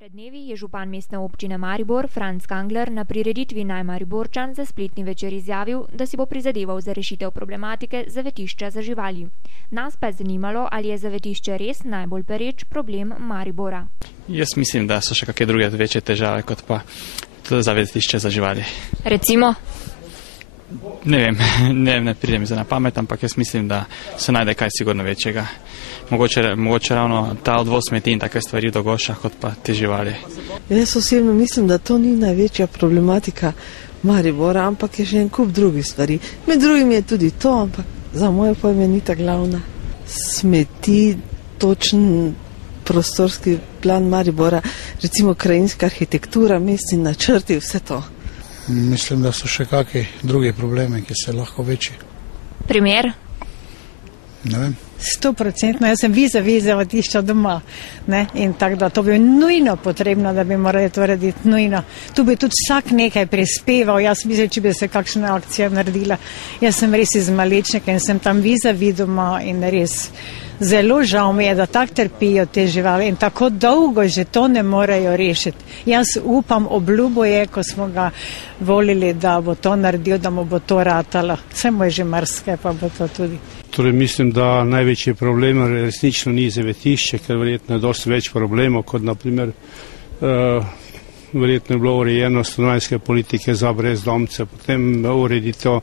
Pred dnevi je župan mestne občine Maribor, Franc Kangler, na prireditvi Naj Mariborčan za spletni večer izjavil, da si bo prizadeval za rešitev problematike zavetišča za živali. Nas pa je zanimalo, ali je zavetišče res najbolj pereč problem Maribora. Jaz mislim, da so še kakšne druge večje težave kot pa zavetišče za živali. Recimo? Ne vem, ne pride mi za na pamet, ampak jaz mislim, da se najde kaj sigurno večjega. Mogoče ravno ta odvoz smeti in take stvari do Goša, kot pa te živali. Jaz osebno mislim, da to ni največja problematika Maribora, ampak je še en kup drugih stvari. Med drugim je tudi to, ampak za moje pojme ni ta glavna. Smeti, točen prostorski plan Maribora, recimo krajinska arhitektura, mestni načrti, vse to. Mislim, da so še kakšni drugi problemi, ki se lahko večji. Primer? Ne vem. 100%, jaz sem vizavi zavetišča doma, ne? In tako da to bi nujno potrebno, da bi morali to rediti, nujno. Tu bi tudi vsak nekaj prispeval, jaz mislim, če bi se kakšna akcija naredila. Jaz sem res iz Malečnika in sem tam vizavi doma in res zelo žal mi je, da tako trpijo te živali in tako dolgo že to ne morejo rešiti. Jaz upam, obljubo je, ko smo ga volili, da bo to naredil, da mu bo to ratalo. Vse mu je že marsikaj, pa bo to tudi. Torej mislim, da največji problem resnično ni zavetišče, ker verjetno je dosti več problemov, kot naprimer verjetno je bilo urejeno stanovanjske politike za brezdomce, potem ureditev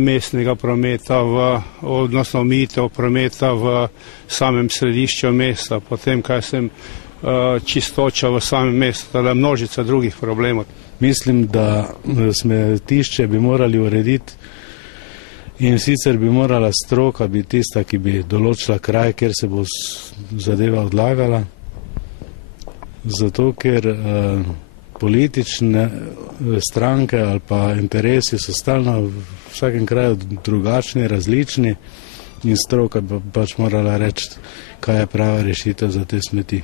mestnega prometa, odnosno omejitev prometa v samem središču mesta, potem čistoča v samem mestu, teda množica drugih problemov. Mislim, da smetišče bi morali urediti in sicer bi morala stroka biti tista, ki bi določila kraj, kjer se bo zadeva odlagala, zato ker politične stranke ali pa interesi so stalno v vsakem kraju drugačni, različni in stroka bi pač morala reči, kaj je prava rešitev za te smeti.